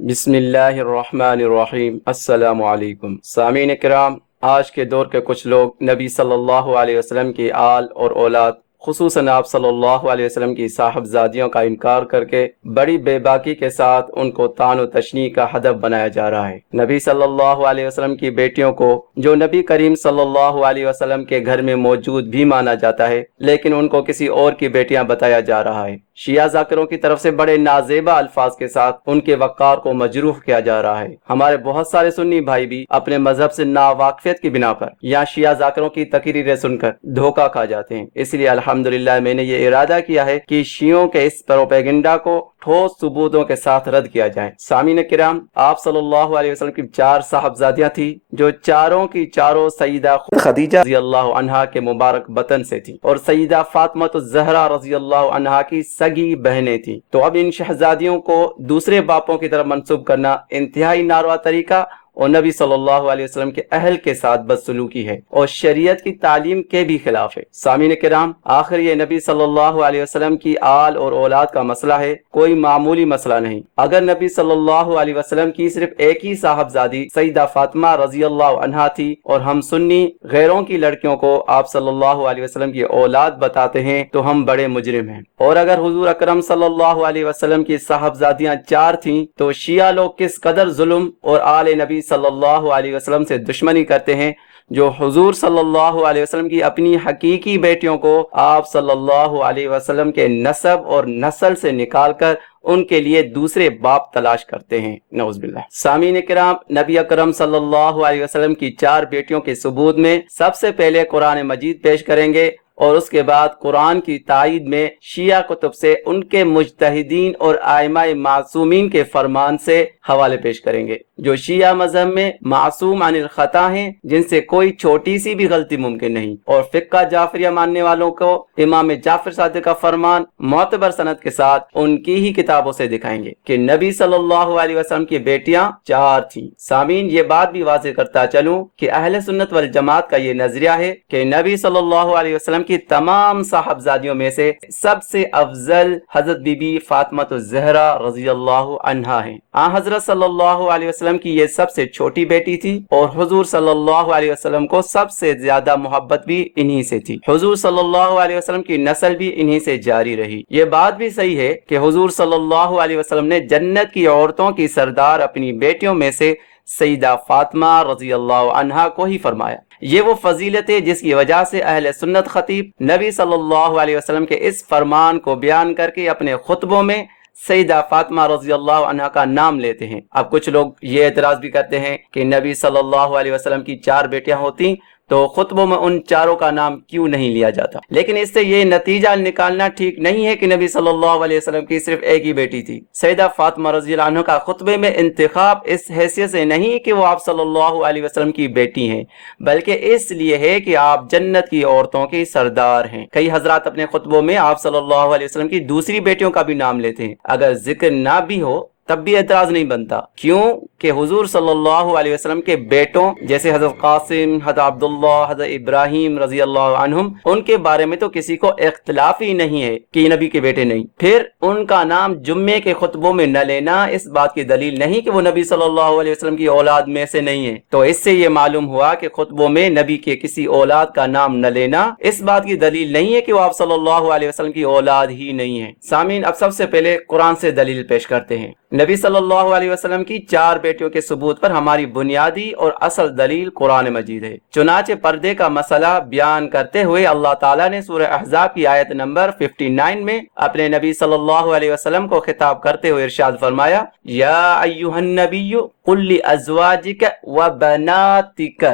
بسم اللہ الرحمن الرحیم۔ السلام علیکم سامعین کرام، آج کے دور کے کچھ لوگ نبی صلی اللہ علیہ وسلم کی آل اور اولاد، خصوصاً آپ صلی اللہ علیہ وسلم کی صاحبزادیوں کا انکار کر کے بڑی بے باکی کے ساتھ ان کو طعن و تشنیع کا ہدف بنایا جا رہا ہے۔ نبی صلی اللہ علیہ وسلم کی بیٹیوں کو، جو نبی کریم صلی اللہ علیہ وسلم کے گھر میں موجود بھی مانا جاتا ہے، لیکن ان کو کسی اور کی بیٹیاں بتایا جا رہا ہے۔ شیعہ ذاکروں کی طرف سے بڑے نازیبا الفاظ کے ساتھ ان کے وقار کو مجروح کیا جا رہا ہے۔ ہمارے بہت سارے سنی بھائی بھی اپنے مذہب سے ناواقفیت کی بنا پر یا شیعہ ذاکروں کی تقریریں سن کر دھوکہ کھا جاتے ہیں۔ اس لیے الحمدللہ میں نے یہ ارادہ کیا ہے کہ شیعوں کے اس پروپیگنڈا کو ٹھوس ثبوتوں کے ساتھ رد کیا جائے۔ سامعین کرام، آپ صلی اللہ علیہ وسلم کی 4 صاحبزادیاں تھیں، جو چاروں کی چاروں سیدہ خدیجہ رضی اللہ عنہا کے مبارک بطن سے تھیں اور سیدہ فاطمہ الزہرا رضی اللہ عنہا کی سگی بہنیں تھیں۔ تو اب ان شہزادیوں کو دوسرے باپوں کی طرف منسوب کرنا انتہائی ناروا طریقہ اور نبی صلی اللہ علیہ وسلم کے اہل کے ساتھ بدسلوکی ہے اور شریعت کی تعلیم کے بھی خلاف ہے۔ سامعین کرام، آخر یہ نبی صلی اللہ علیہ وسلم کی آل اور اولاد کا مسئلہ ہے، کوئی معمولی مسئلہ نہیں۔ اگر نبی صلی اللہ علیہ وسلم کی صرف ایک ہی صاحبزادی سیدہ فاطمہ رضی اللہ عنہا تھی اور ہم سنی غیروں کی لڑکیوں کو آپ صلی اللہ علیہ وسلم کی اولاد بتاتے ہیں تو ہم بڑے مجرم ہیں۔ اور اگر حضور اکرم صلی اللہ علیہ وسلم کی صاحبزادیاں 4 تھیں تو شیعہ لوگ کس قدر ظلم اور آل نبی صلی اللہ علیہ وسلم سے دشمنی کرتے ہیں، جو حضور صلی اللہ علیہ وسلم کی اپنی حقیقی بیٹیوں کو آپ صلی اللہ علیہ وسلم کے نسب اور نسل سے نکال کر ان کے لیے دوسرے باپ تلاش کرتے ہیں، نعوذ باللہ۔ سامعین کرام، نبی اکرم صلی اللہ علیہ وسلم کی 4 بیٹیوں کے ثبوت میں سب سے پہلے قرآن مجید پیش کریں گے اور اس کے بعد قرآن کی تائید میں شیعہ کتب سے ان کے مجتہدین اور ائمہ معصومین کے فرمان سے حوالے پیش کریں گے، جو شیعہ مذہب میں معصوم عن الخطا ہیں، جن سے کوئی چھوٹی سی بھی غلطی ممکن نہیں۔ اور فقہ جعفریہ ماننے والوں کو امام جعفر صادق کا فرمان معتبر سند کے ساتھ ان کی ہی کتابوں سے دکھائیں گے کہ نبی صلی اللہ علیہ وسلم کی بیٹیاں 4 تھیں۔ سامعین، یہ بات بھی واضح کرتا چلوں کہ اہل سنت والجماعت کا یہ نظریہ ہے کہ نبی صلی اللہ علیہ وسلم کی تمام صاحبزادیوں میں سے سب سے افضل حضرت بی بی فاطمہ الزہرا رضی اللہ عنہا ہیں۔ حضرت صلی اللہ علیہ وسلم کی یہ سب سے چھوٹی بیٹی تھی اور حضور صلی اللہ علیہ وسلم کو سب سے زیادہ محبت بھی انہی سے تھی۔ حضور صلی اللہ علیہ وسلم کی نسل بھی انہی سے جاری رہی۔ یہ بات بھی صحیح ہے کہ حضور صلی اللہ علیہ وسلم نے جنت کی عورتوں کی سردار اپنی بیٹیوں میں سے سیدہ فاطمہ رضی اللہ عنہا کو ہی فرمایا۔ یہ وہ فضیلت ہے جس کی وجہ سے اہل سنت خطیب نبی صلی اللہ علیہ وسلم کے اس فرمان کو بیان کر کے اپنے خطبوں میں سیدہ فاطمہ رضی اللہ عنہا کا نام لیتے ہیں۔ اب کچھ لوگ یہ اعتراض بھی کرتے ہیں کہ نبی صلی اللہ علیہ وسلم کی 4 بیٹیاں ہوتی تو خطبوں میں ان 4 کا نام کیوں نہیں لیا جاتا؟ لیکن اس سے یہ نتیجہ نکالنا ٹھیک نہیں ہے کہ نبی صلی اللہ علیہ وسلم کی صرف ایک ہی بیٹی تھی۔ سیدہ فاطمہ رضی اللہ عنہ کا خطبے میں انتخاب اس حیثیت سے نہیں کہ وہ آپ صلی اللہ علیہ وسلم کی بیٹی ہیں، بلکہ اس لیے ہے کہ آپ جنت کی عورتوں کی سردار ہیں۔ کئی حضرات اپنے خطبوں میں آپ صلی اللہ علیہ وسلم کی دوسری بیٹیوں کا بھی نام لیتے ہیں، اگر ذکر نہ بھی ہو تب بھی اعتراض نہیں بنتا۔ کیوں کہ حضور صلی اللہ علیہ وسلم کے بیٹوں جیسے حضرت قاسم، حضرت عبداللہ، حضرت ابراہیم رضی اللہ عنہم، ان کے بارے میں تو کسی کو اختلاف ہی نہیں ہے کہ یہ نبی کے بیٹے نہیں۔ پھر ان کا نام جمعے کے خطبوں میں نہ لینا اس بات کی دلیل نہیں کہ وہ نبی صلی اللہ علیہ وسلم کی اولاد میں سے نہیں ہے۔ تو اس سے یہ معلوم ہوا کہ خطبوں میں نبی کے کسی اولاد کا نام نہ لینا اس بات کی دلیل نہیں ہے کہ وہ آپ صلی اللہ علیہ وسلم کی اولاد ہی نہیں ہے۔ سامعین، اب سب سے پہلے قرآن سے دلیل پیش کرتے ہیں۔ نبی صلی اللہ علیہ وسلم کی 4 بیٹیوں کے ثبوت پر ہماری بنیادی اور اصل دلیل قرآن مجید ہے۔ چنانچہ پردے کا مسئلہ بیان کرتے ہوئے اللہ تعالیٰ نے سورہ احزاب کی آیت نمبر 59 میں اپنے نبی صلی اللہ علیہ وسلم کو خطاب کرتے ہوئے ارشاد فرمایا، یا ایھا النبی قل لازواجک وبناتک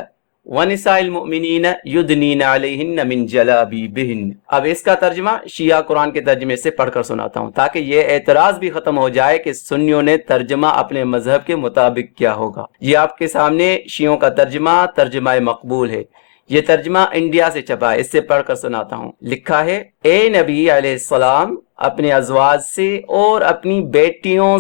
وَنِسَاءِ الْمُؤْمِنِينَ يُدْنِينَ عَلَيْهِنَّ مِنْ جَلَابِيبِهِنَّ۔ اب اس کا ترجمہ شیعہ قرآن کے ترجمے سے پڑھ کر سناتا ہوں تاکہ یہ اعتراض بھی ختم ہو جائے کہ سنیوں نے ترجمہ اپنے مذہب کے مطابق کیا ہوگا۔ یہ آپ کے سامنے شیعوں کا ترجمہ مقبول ہے۔ یہ ترجمہ انڈیا سے چھپا ہے، اس سے پڑھ کر سناتا ہوں۔ لکھا ہے، اے نبی علیہ السلام، اپنے ازواج سے اور اپنی بیٹیوں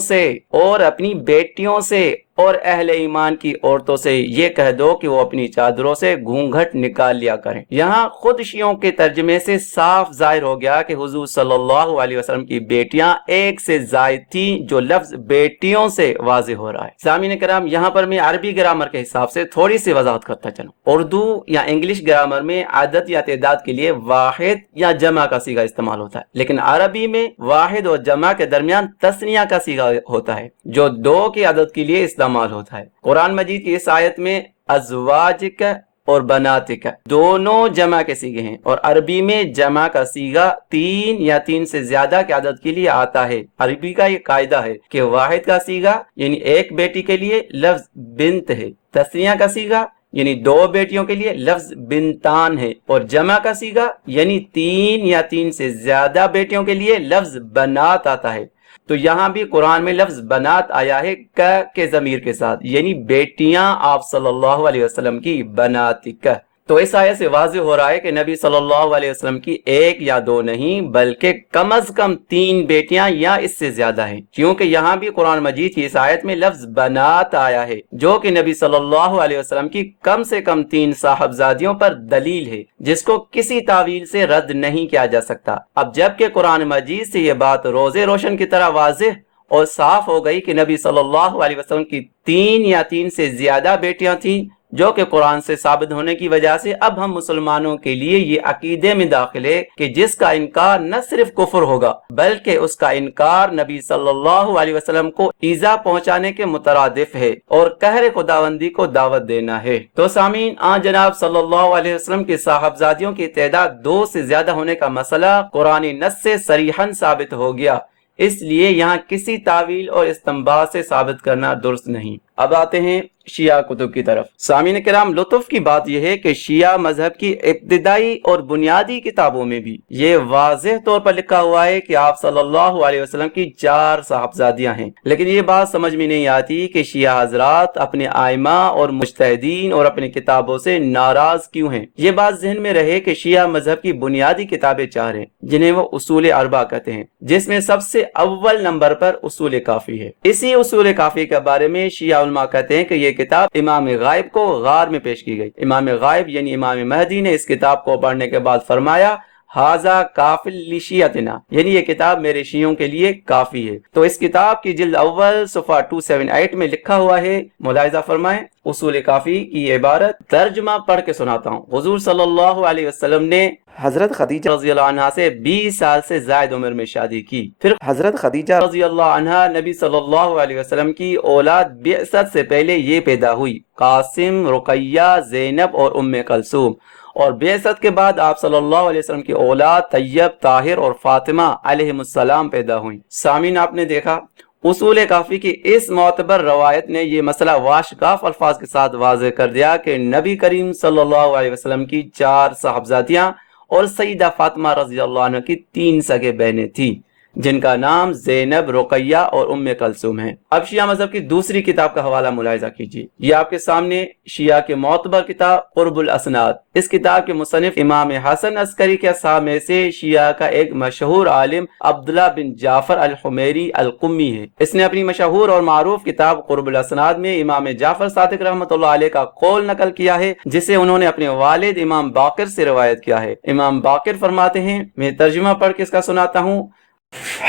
سے اور اہل ایمان کی عورتوں سے یہ کہہ دو کہ وہ اپنی چادروں سے گھونگھٹ نکال لیا کریں۔ یہاں خود شیعوں کے ترجمے سے صاف ظاہر ہو گیا کہ حضور صلی اللہ علیہ وسلم کی بیٹیاں ایک سے زائد تھیں، جو لفظ بیٹیوں سے واضح ہو رہا ہے۔ سامعین کرام، یہاں پر میں عربی گرامر کے حساب سے تھوڑی سی وضاحت کرتا چلوں۔ اردو یا انگلش گرامر میں عدد یا تعداد کے لیے واحد یا جمع کا صیغہ استعمال ہوتا ہے، لیکن عربی میں واحد اور جمع کے درمیان تثنیہ کا صیغہ ہوتا ہے، جو دو کی عدد کے لیے استعمال ہوتا ہے۔ قرآن مجید کی اس آیت میں ازواجک اور بناتک دونوں جمع کے صیغے ہیں، اور عربی میں جمع کا صیغہ تین یا تین سے زیادہ کی عدد کے لیے آتا ہے۔ عربی کا یہ قاعدہ ہے کہ واحد کا صیغہ یعنی ایک بیٹی کے لیے لفظ بنت ہے، تثنیہ کا صیغہ یعنی دو بیٹیوں کے لیے لفظ بنتان ہے، اور جمع کا صیغہ یعنی تین یا تین سے زیادہ بیٹیوں کے لیے لفظ بنات آتا ہے۔ تو یہاں بھی قرآن میں لفظ بنات آیا ہے ک کے ضمیر کے ساتھ، یعنی بیٹیاں آپ صلی اللہ علیہ وسلم کی بناتک۔ تو اس آیت سے واضح ہو رہا ہے کہ نبی صلی اللہ علیہ وسلم کی ایک یا دو نہیں بلکہ کم از کم تین بیٹیاں یا اس سے زیادہ ہیں، کیونکہ یہاں بھی قرآن مجید کی اس آیت میں لفظ بنات آیا ہے، جو کہ نبی صلی اللہ علیہ وسلم کی کم سے کم تین صاحبزادیوں پر دلیل ہے، جس کو کسی تعویل سے رد نہیں کیا جا سکتا۔ اب جبکہ قرآن مجید سے یہ بات روزے روشن کی طرح واضح اور صاف ہو گئی کہ نبی صلی اللہ علیہ وسلم کی تین یا تین سے زیادہ بیٹیاں تھیں، جو کہ قرآن سے ثابت ہونے کی وجہ سے اب ہم مسلمانوں کے لیے یہ عقیدے میں داخل ہے کہ جس کا انکار نہ صرف کفر ہوگا بلکہ اس کا انکار نبی صلی اللہ علیہ وسلم کو ایذا پہنچانے کے مترادف ہے اور قہر خداوندی کو دعوت دینا ہے۔ تو سامعین، جناب صلی اللہ علیہ وسلم کے صاحبزادیوں کی تعداد دو سے زیادہ ہونے کا مسئلہ قرآن نص سے صریحاً ثابت ہو گیا، اس لیے یہاں کسی تعویل اور استنباط سے ثابت کرنا درست نہیں۔ اب آتے ہیں شیعہ کتب کی طرف۔ سامعین کرام، لطف کی بات یہ ہے کہ شیعہ مذہب کی ابتدائی اور بنیادی کتابوں میں بھی یہ واضح طور پر لکھا ہوا ہے کہ آپ صلی اللہ علیہ وسلم کی 4 صاحبزادیاں ہیں، لیکن یہ بات سمجھ میں نہیں آتی کہ شیعہ حضرات اپنے ائمہ اور مجتہدین اور اپنی کتابوں سے ناراض کیوں ہیں۔ یہ بات ذہن میں رہے کہ شیعہ مذہب کی بنیادی کتابیں 4 ہیں، جنہیں وہ اصول 4 کہتے ہیں، جس میں سب سے اول نمبر پر اصول کافی ہے۔ اسی اصول کافی کے بارے میں شیعہ علماء کہتے ہیں کہ یہ کتاب امام غائب کو غار میں پیش کی گئی۔ امام غائب یعنی امام مہدی نے اس کتاب کو پڑھنے کے بعد فرمایا ھذا کافی لشیعتنا، یعنی یہ کتاب میرے شیعوں کے لیے کافی ہے۔ تو اس کتاب کی جلد اول صفحہ 278 میں لکھا ہوا ہے، ملاحظہ فرمائیں، اصول کافی کی عبارت ترجمہ پڑھ کے سناتا ہوں۔ حضور صلی اللہ علیہ وسلم نے حضرت خدیجہ رضی اللہ عنہا سے 20 سال سے زائد عمر میں شادی کی۔ پھر حضرت خدیجہ رضی اللہ عنہا نبی صلی اللہ علیہ وسلم کی اولاد بعثت سے پہلے یہ پیدا ہوئی: قاسم، رقیہ، زینب اور ام کلثوم۔ اور بعثت کے بعد آپ صلی اللہ علیہ وسلم کی اولاد طیب، طاہر اور فاطمہ علیہم السلام پیدا ہوئیں۔ سامعین، آپ نے دیکھا اصول کافی کی اس معتبر روایت نے یہ مسئلہ واشکاف الفاظ کے ساتھ واضح کر دیا کہ نبی کریم صلی اللہ علیہ وسلم کی 4 صاحبزادیاں اور سیدہ فاطمہ رضی اللہ عنہ کی 3 سگے بہنیں تھیں، جن کا نام زینب، رقیہ اور ام کلثوم ہے۔ اب شیعہ مذہب کی دوسری کتاب کا حوالہ ملاحظہ کیجیے۔ یہ آپ کے سامنے شیعہ کے معتبر کتاب قرب الاسناد۔ اس کتاب کے مصنف امام حسن عسکری کے اصحاب میں سے شیعہ کا ایک مشہور عالم عبداللہ بن جعفر الحمیری القمی ہے۔ اس نے اپنی مشہور اور معروف کتاب قرب الاسناد میں امام جعفر صادق رحمۃ اللہ علیہ کا قول نقل کیا ہے، جسے انہوں نے اپنے والد امام باقر سے روایت کیا ہے۔ امام باقر فرماتے ہیں، میں ترجمہ پڑھ کے اس کا سناتا ہوں: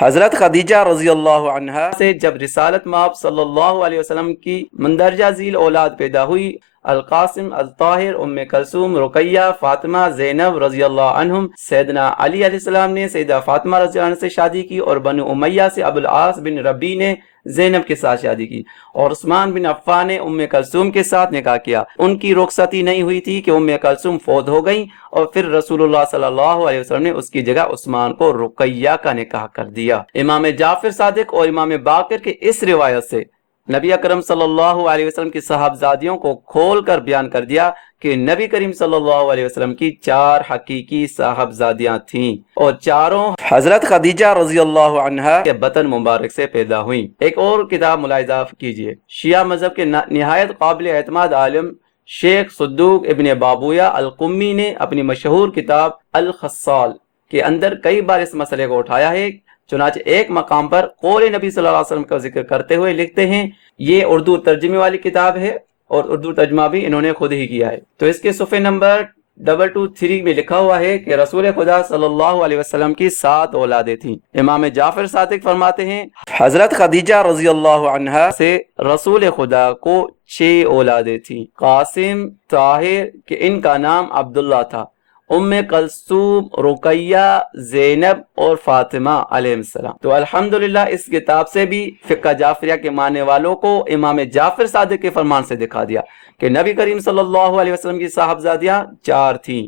حضرت خدیجہ رضی اللہ عنہا سے جب رسالت مآب صلی اللہ علیہ وسلم کی مندرجہ ذیل اولاد پیدا ہوئی، القاسم، الطاہر، ام کلثوم، رقیہ، فاطمہ، زینب رضی اللہ عنہم، سیدنا علی علیہ السلام نے سیدہ فاطمہ رضی اللہ عنہ سے شادی کی، اور بنو امیہ سے ابو العاص بن ربی نے زینب کے ساتھ شادی کی، اور عثمان بن عفان نے ام کلثوم کے ساتھ نکاح کیا۔ ان کی رخصتی نہیں ہوئی تھی کہ ام کلثوم فوت ہو گئیں، اور پھر رسول اللہ صلی اللہ علیہ وسلم نے اس کی جگہ عثمان کو رقیہ کا نکاح کر دیا۔ امام جعفر صادق اور امام باقر کے اس روایت سے نبی اکرم صلی اللہ علیہ وسلم کی صاحبزادیوں کو کھول کر بیان کر دیا کہ نبی کریم صلی اللہ علیہ وسلم کی 4 حقیقی صاحبزادیاں تھیں، اور چاروں حضرت خدیجہ رضی اللہ عنہا کے بطن مبارک سے پیدا ہوئیں۔ ایک اور کتاب ملاحظہ کیجیے۔ شیعہ مذہب کے نہایت قابل اعتماد عالم شیخ صدوق ابن بابویہ القمی نے اپنی مشہور کتاب الخصال کے اندر کئی بار اس مسئلے کو اٹھایا ہے۔ چنانچہ ایک مقام پر قول نبی صلی اللہ علیہ وسلم کا ذکر کرتے ہوئے لکھتے ہیں یہ اردو ترجمے والی کتاب ہے اور اردو ترجمہ بھی انہوں نے خود ہی کیا ہے۔ تو اس کے صفحے نمبر 223 میں لکھا ہوا ہے کہ رسول خدا صلی اللہ علیہ وسلم کی 7 اولادیں تھیں۔ امام جعفر صادق فرماتے ہیں حضرت خدیجہ رضی اللہ عنہا سے رسول خدا کو 6 اولادیں تھیں، قاسم، طاہر، کہ ان کا نام عبداللہ تھا، ام کلثوم، رقیہ، زینب اور فاطمہ علیہ السلام۔ تو الحمدللہ اس کتاب سے بھی فقہ جعفریہ کے ماننے والوں کو امام جعفر صادق کے فرمان سے دکھا دیا کہ نبی کریم صلی اللہ علیہ وسلم کی صاحبزادیاں 4 تھیں۔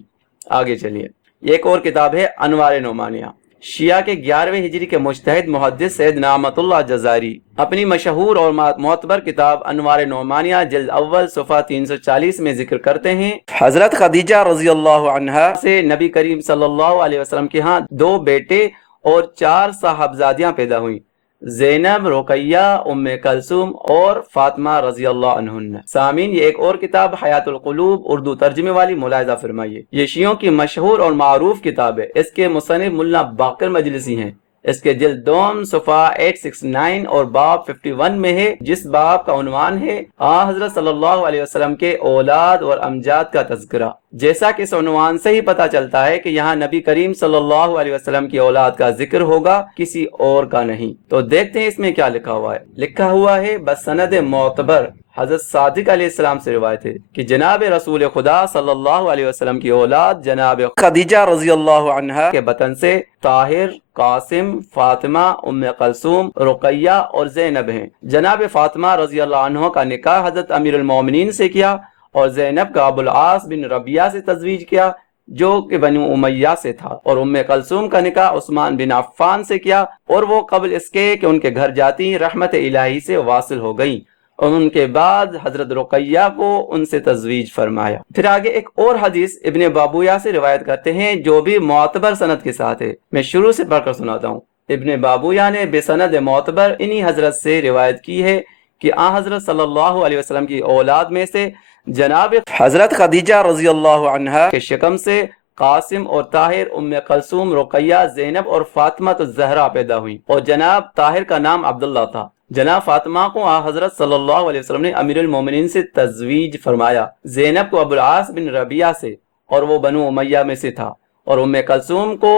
آگے چلیے، ایک اور کتاب ہے انوار نعمانیہ۔ شیعہ کے 11ویں ہجری کے مجتہد محدث سید نعمت اللہ جزائری اپنی مشہور اور معتبر کتاب انوار نعمانیہ جلد اول صفحہ 340 میں ذکر کرتے ہیں حضرت خدیجہ رضی اللہ عنہا سے نبی کریم صلی اللہ علیہ وسلم کے ہاں 2 بیٹے اور 4 صاحبزادیاں پیدا ہوئیں، زینب، رقیہ، ام کلثوم اور فاطمہ رضی اللہ عنہن۔ سامعین، یہ ایک اور کتاب حیات القلوب اردو ترجمے والی ملاحظہ فرمائیے۔ یہ شیعوں کی مشہور اور معروف کتاب ہے۔ اس کے مصنف ملا باقر مجلسی ہیں۔ اس کے جلد 2 صفحہ 869 اور باب 51 میں ہے، جس باب کا عنوان ہے حضرت صلی اللہ علیہ وسلم کے اولاد اور امجاد کا تذکرہ۔ جیسا کہ اس عنوان سے ہی پتہ چلتا ہے کہ یہاں نبی کریم صلی اللہ علیہ وسلم کی اولاد کا ذکر ہوگا، کسی اور کا نہیں۔ تو دیکھتے ہیں اس میں کیا لکھا ہوا ہے۔ لکھا ہوا ہے بسند معتبر حضرت صادق علیہ السلام سے روایت ہے کہ جناب رسول خدا صلی اللہ علیہ وسلم کی اولاد جناب خدیجہ رضی اللہ عنہا کے بطن سے طاہر، قاسم، فاطمہ، ام کلثوم، رقیہ اور زینب ہیں۔ جناب فاطمہ رضی اللہ عنہ کا نکاح حضرت امیر المومنین سے کیا اور زینب کا ابو العاص بن ربیعہ سے تزویج کیا جو کہ بنو امیہ سے تھا، اور ام کلثوم کا نکاح عثمان بن عفان سے کیا اور وہ قبل اس کے کہ ان کے گھر جاتی رحمت الہی سے واصل ہو گئیں، اور ان کے بعد حضرت رقیہ کو ان سے تزویج فرمایا۔ پھر آگے ایک اور حدیث ابن بابویہ سے روایت کرتے ہیں جو بھی معتبر سند کے ساتھ ہے۔ میں شروع سے پڑھ کر سناتا ہوں۔ ابن بابویہ نے بسند معتبر انہی حضرت سے روایت کی ہے کہ حضرت صلی اللہ علیہ وسلم کی اولاد میں سے جناب حضرت خدیجہ رضی اللہ عنہا کے شکم سے قاسم اور طاہر، ام کلثوم، رقیہ، زینب اور فاطمہ الزہرا پیدا ہوئی، اور جناب طاہر کا نام عبداللہ تھا۔ جناب فاطمہ کو حضرت صلی اللہ علیہ وسلم نے امیر المومنین سے تزویج فرمایا، زینب کو ابو العاص بن ربیعہ سے اور وہ بنو امیہ میں سے تھا، اور ام کلثوم کو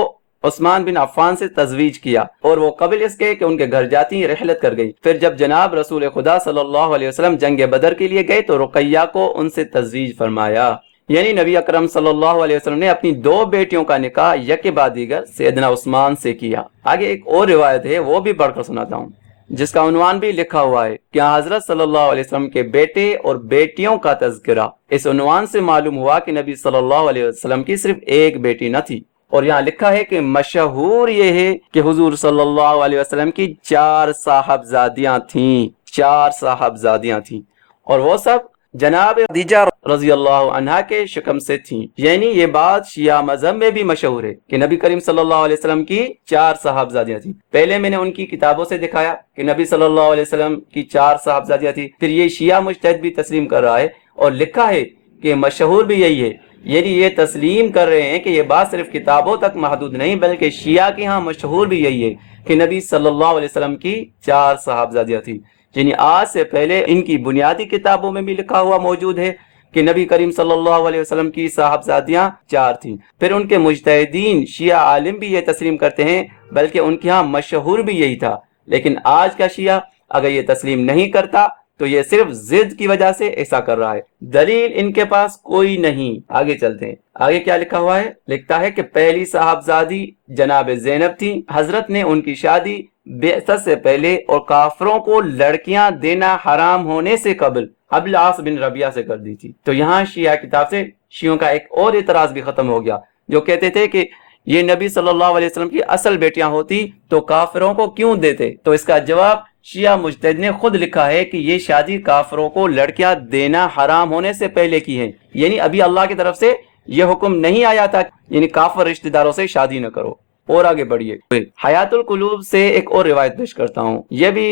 عثمان بن عفان سے تزویج کیا اور وہ قبل اس کے کہ ان کے گھر جاتی رحلت کر گئی۔ پھر جب جناب رسول خدا صلی اللہ علیہ وسلم جنگ بدر کے لیے گئے تو رقیہ کو ان سے تزویج فرمایا۔ یعنی نبی اکرم صلی اللہ علیہ وسلم نے اپنی 2 بیٹیوں کا نکاح یک بعد دیگر سیدنا عثمان سے کیا۔ آگے ایک اور روایت ہے، وہ بھی پڑھ کر سناتا ہوں، جس کا عنوان بھی لکھا ہوا ہے کہ حضرت صلی اللہ علیہ وسلم کے بیٹے اور بیٹیوں کا تذکرہ۔ اس عنوان سے معلوم ہوا کہ نبی صلی اللہ علیہ وسلم کی صرف ایک بیٹی نہ تھی، اور یہاں لکھا ہے کہ مشہور یہ ہے کہ حضور صلی اللہ علیہ وسلم کی 4 صاحبزادیاں تھیں، 4 صاحبزادیاں تھیں، اور وہ سب جناب خدیجہ رضی اللہ عنہا کے شکم سے تھیں۔ یعنی یہ بات شیعہ مذہب میں بھی مشہور ہے کہ نبی کریم صلی اللہ علیہ وسلم کی 4 صاحبزادیاں تھیں۔ پہلے میں نے ان کی کتابوں سے دکھایا کہ نبی صلی اللہ علیہ وسلم کی 4 صاحبزادیاں تھیں، پھر یہ شیعہ مجتہد بھی تسلیم کر رہا ہے اور لکھا ہے کہ مشہور بھی یہی ہے۔ یعنی یہ تسلیم کر رہے ہیں کہ یہ بات صرف کتابوں تک محدود نہیں، بلکہ شیعہ کے ہاں مشہور بھی یہی ہے کہ نبی صلی اللہ علیہ وسلم کی 4 صاحبزادیاں تھیں۔ یعنی آج سے پہلے ان کی بنیادی کتابوں میں بھی لکھا ہوا موجود ہے کہ نبی کریم صلی اللہ علیہ وسلم کی صاحبزادیاں 4 تھیں۔ پھر ان کے مجتہدین شیعہ عالم بھی یہ تسلیم کرتے ہیں، بلکہ ان کے ہاں مشہور بھی یہی تھا۔ لیکن آج کا شیعہ اگر یہ تسلیم نہیں کرتا تو یہ صرف ضد کی وجہ سے ایسا کر رہا ہے، دلیل ان کے پاس کوئی نہیں۔ آگے چلتے ہیں، آگے کیا لکھا ہوا ہے؟ لکھتا ہے کہ پہلی صاحبزادی جناب زینب تھی، حضرت نے ان کی شادی بعثت سے پہلے اور کافروں کو لڑکیاں دینا حرام ہونے سے قبل ابو العاص بن ربیعہ سے کر دی تھی۔ تو یہاں شیعہ کتاب سے شیعوں کا ایک اور اعتراض بھی ختم ہو گیا، جو کہتے تھے کہ یہ نبی صلی اللہ علیہ وسلم کی اصل بیٹیاں ہوتی تو کافروں کو کیوں دیتے؟ تو اس کا جواب شیعہ مجتہد نے خود لکھا ہے کہ یہ شادی کافروں کو لڑکیاں دینا حرام ہونے سے پہلے کی ہے، یعنی ابھی اللہ کی طرف سے یہ حکم نہیں آیا تھا، یعنی کافر رشتہ داروں سے شادی نہ کرو۔ اور آگے بڑھیے، حیات القلوب سے ایک اور روایت پیش کرتا ہوں، یہ بھی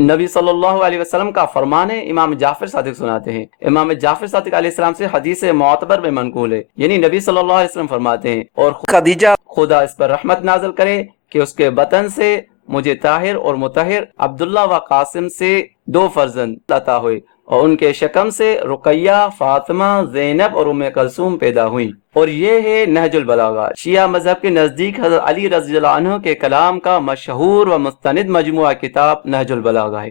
نبی صلی اللہ علیہ وسلم کا فرمان ہے، امام جعفر صادق سناتے ہیں۔ امام جعفر صادق علیہ السلام سے حدیث معتبر میں منقول ہے، یعنی نبی صلی اللہ علیہ وسلم فرماتے ہیں، اور خدیجہ خدا اس پر رحمت نازل کرے کہ اس کے بطن سے مجھے طاہر اور مطہر عبداللہ و قاسم سے 2 فرزند عطا ہوئے اور ان کے شکم سے رقیہ، فاطمہ، زینب اور ام کلثوم پیدا ہوئیں۔ اور یہ ہے نہج البلاغہ، شیعہ مذہب کے نزدیک حضرت علی رضی اللہ عنہ کے کلام کا مشہور و مستند مجموعہ کتاب نہج البلاغہ ہے،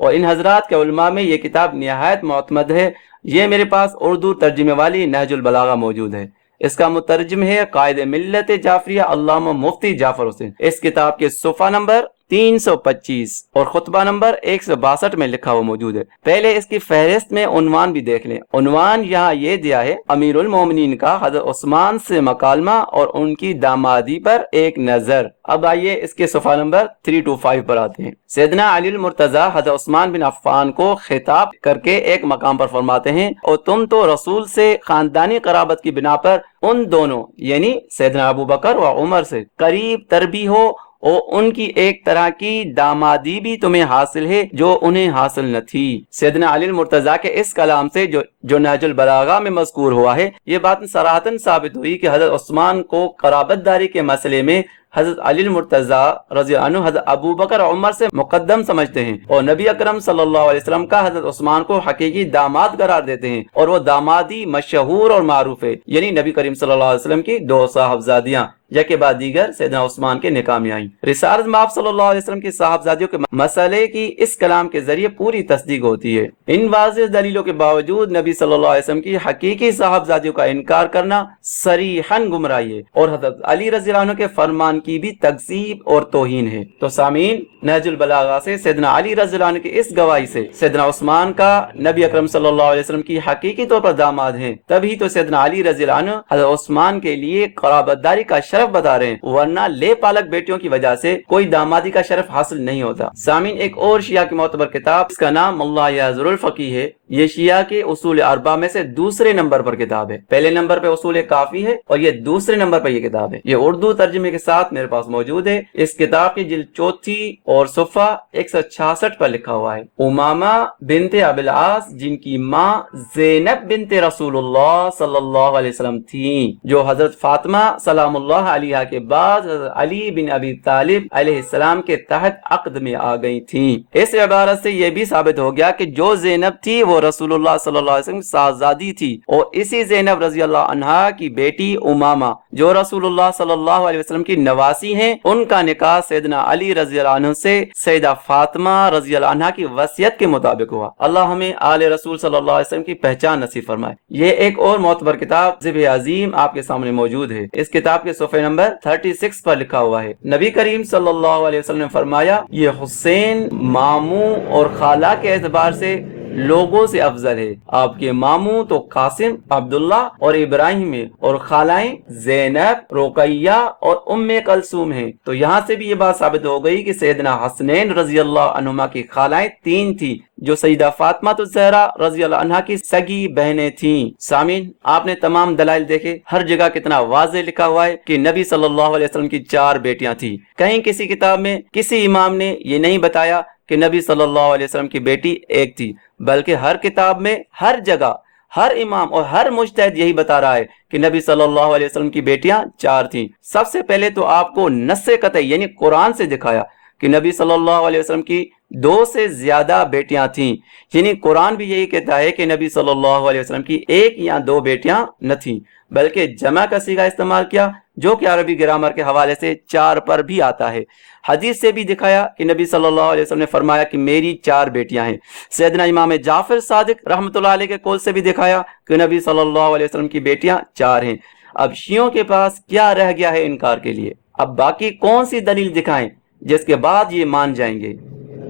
اور ان حضرات کے علماء میں یہ کتاب نہایت معتمد ہے۔ یہ میرے پاس اردو ترجمے والی نہج البلاغہ موجود ہے۔ اس کا مترجم ہے قائد ملت جعفریہ علامہ مفتی جعفر حسین۔ اس کتاب کے صفحہ نمبر 325 اور خطبہ نمبر 162 میں لکھا ہوا موجود ہے۔ پہلے اس کی فہرست میں عنوان بھی دیکھ لیں۔ عنوان یہاں یہ دیا ہے، امیر المومنین کا حضرت عثمان سے مکالمہ اور ان کی دامادی پر ایک نظر۔ اب آئیے اس کے صفحہ نمبر 325 پر آتے ہیں۔ سیدنا علی المرتضیٰ حضرت عثمان بن عفان کو خطاب کر کے ایک مقام پر فرماتے ہیں، اور تم تو رسول سے خاندانی قرابت کی بنا پر ان دونوں یعنی سیدنا ابو بکر و عمر سے قریب تر بھی ہو، اور ان کی ایک طرح کی دامادی بھی تمہیں حاصل ہے جو انہیں حاصل نہ تھی۔ سیدنا علی المرتضیٰ کے اس کلام سے جو نہج البلاغہ میں مذکور ہوا ہے، یہ بات صراحتاً ثابت ہوئی کہ حضرت عثمان کو قرابت داری کے مسئلے میں حضرت علی المرتضیٰ رضی اللہ عنہ حضرت ابو بکر عمر سے مقدم سمجھتے ہیں، اور نبی اکرم صلی اللہ علیہ وسلم کا حضرت عثمان کو حقیقی داماد قرار دیتے ہیں، اور وہ دامادی مشہور اور معروف ہے، یعنی نبی کریم صلی اللہ علیہ وسلم کی 2 صاحبزادیاں یک بعد دیگر سیدنا عثمان کے نکاح میں آئیں۔ رسالت میں آپ صلی اللہ علیہ وسلم کی صاحبزادیوں کے مسئلے کی اس کلام کے ذریعے پوری تصدیق ہوتی ہے۔ ان واضح دلیلوں کے باوجود نبی صلی اللہ علیہ وسلم کی حقیقی صاحبزادیوں کا انکار کرنا صریحاً گمراہی ہے، اور حضرت علی رضی اللہ عنہ کے فرمان کی بھی تکذیب اور توہین ہے۔ تو سامعین، نہج البلاغہ سے سیدنا علی رضی اللہ عنہ کی اس گواہی سے سیدنا عثمان کا نبی اکرم صلی اللہ علیہ وسلم کی حقیقی طور پر داماد ہیں، تبھی تو سیدنا علی رضی اللہ عنہ حضرت عثمان کے لیے قرابت داری کا شرف بتا رہے ہیں، ورنہ لے پالک بیٹیوں کی وجہ سے کوئی دامادی کا شرف حاصل نہیں ہوتا۔ سامعین، ایک اور شیعہ کی معتبر کتاب، اس کا نام اللہ یعذر الفقیہ ہے، یہ شیعہ کے اصول اربعہ میں سے دوسرے نمبر پر کتاب ہے۔ پہلے نمبر پہ اصول کافی ہے، اور یہ دوسرے نمبر پر یہ کتاب ہے۔ یہ اردو ترجمے کے ساتھ میرے پاس موجود ہے۔ اس کتاب کی جلد 4 اور صفحہ 166 پر لکھا ہوا ہے، امامہ بنت ابی العاص جن کی ماں زینب بنت رسول اللہ صلی اللہ علیہ وسلم تھیں، جو حضرت فاطمہ سلام اللہ علیہ کے بعد حضرت علی بن ابی طالب علیہ السلام کے تحت عقد میں آ گئی تھیں۔ اس عبارت سے یہ بھی ثابت ہو گیا کہ جو زینب تھی وہ رسول اللہ صلی اللہ علیہ وسلم کی صاحبزادی تھی، اور اسی زینب رضی اللہ عنہا کی بیٹی امامہ جو رسول اللہ صلی اللہ علیہ وسلم کی نواسی ہیں، ان کا نکاح سیدنا علی رضی اللہ عنہ سے سیدہ فاطمہ رضی اللہ عنہا کی وصیت کے مطابق ہوا۔ اللہ ہمیں آل رسول صلی اللہ علیہ وسلم کی پہچان نصیب فرمائے۔ یہ ایک اور معتبر کتاب ذبح عظیم آپ کے سامنے موجود ہے۔ اس کتاب کے صفحے نمبر 36 پر لکھا ہوا ہے، نبی کریم صلی اللہ علیہ وسلم نے فرمایا، یہ حسین ماموں اور خالہ کے اعتبار سے لوگوں سے افضل ہے۔ آپ کے ماموں تو قاسم، عبداللہ اور ابراہیم ہیں، اور خالائیں زینب، رقیہ اور ام کلثوم ہیں۔ تو یہاں سے بھی یہ بات ثابت ہو گئی کہ سیدنا حسنین رضی اللہ عنہما کی خالائیں 3 تھیں، جو سیدہ فاطمہ الزہرا رضی اللہ عنہا کی سگی بہنیں تھیں۔ سامعین، آپ نے تمام دلائل دیکھے، ہر جگہ کتنا واضح لکھا ہوا ہے کہ نبی صلی اللہ علیہ وسلم کی 4 بیٹیاں تھیں۔ کہیں کسی کتاب میں کسی امام نے یہ نہیں بتایا کہ نبی صلی اللہ علیہ وسلم کی بیٹی ایک تھی، بلکہ ہر کتاب میں ہر جگہ ہر امام اور ہر مجتہد یہی بتا رہا ہے کہ نبی صلی اللہ علیہ وسلم کی بیٹیاں 4 تھیں۔ سب سے پہلے تو آپ کو نص قطعی یعنی قرآن سے دکھایا کہ نبی صلی اللہ علیہ وسلم کی 2 سے زیادہ بیٹیاں تھیں، یعنی قرآن بھی یہی کہتا ہے کہ نبی صلی اللہ علیہ وسلم کی 1 یا 2 بیٹیاں نہ تھیں، بلکہ جمع کا صیغہ استعمال کیا، جو کہ عربی گرامر کے حوالے سے 4 پر بھی آتا ہے۔ حدیث سے بھی دکھایا کہ نبی صلی اللہ علیہ وسلم نے فرمایا کہ میری 4 بیٹیاں ہیں۔ سیدنا امام جعفر صادق رحمۃ اللہ علیہ کے قول سے بھی دکھایا کہ نبی صلی اللہ علیہ وسلم کی بیٹیاں 4 ہیں۔ اب شیعوں کے پاس کیا رہ گیا ہے انکار کے لیے؟ اب باقی کون سی دلیل دکھائیں جس کے بعد یہ مان جائیں گے؟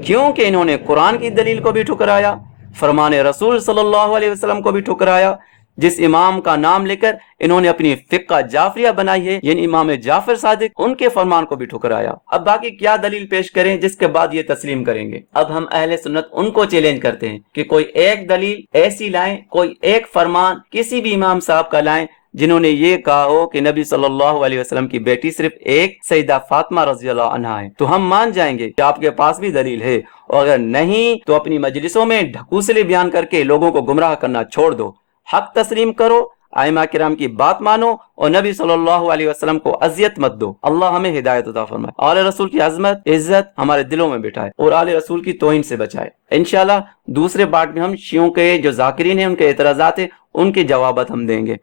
کیونکہ انہوں نے قرآن کی دلیل کو بھی ٹھکرایا، فرمان رسول صلی اللہ علیہ وسلم کو بھی ٹھکرایا، جس امام کا نام لے کر انہوں نے اپنی فقہ جعفریہ بنائی ہے، یعنی امام جعفر صادق، ان کے فرمان کو بھی ٹھکرایا۔ اب باقی کیا دلیل پیش کریں جس کے بعد یہ تسلیم کریں گے؟ اب ہم اہل سنت ان کو چیلنج کرتے ہیں کہ کوئی ایک دلیل ایسی لائیں، کوئی ایک فرمان کسی بھی امام صاحب کا لائیں جنہوں نے یہ کہا ہو کہ نبی صلی اللہ علیہ وسلم کی بیٹی صرف ایک سیدہ فاطمہ رضی اللہ عنہا ہے، تو ہم مان جائیں گے کہ آپ کے پاس بھی دلیل ہے، اور اگر نہیں تو اپنی مجلسوں میں ڈھکوسلے بیان کر کے لوگوں کو گمراہ کرنا چھوڑ دو، حق تسلیم کرو، ائمہ کرام کی بات مانو اور نبی صلی اللہ علیہ وسلم کو اذیت مت دو۔ اللہ ہمیں ہدایت عطا فرمائے، آل رسول کی عظمت عزت ہمارے دلوں میں بٹھائے اور آل رسول کی توہین سے بچائے۔ انشاءاللہ دوسرے پارٹ میں ہم شیعوں کے جو ذاکرین ہیں ان کے اعتراضات ہیں ان کے جوابات ہم دیں گے۔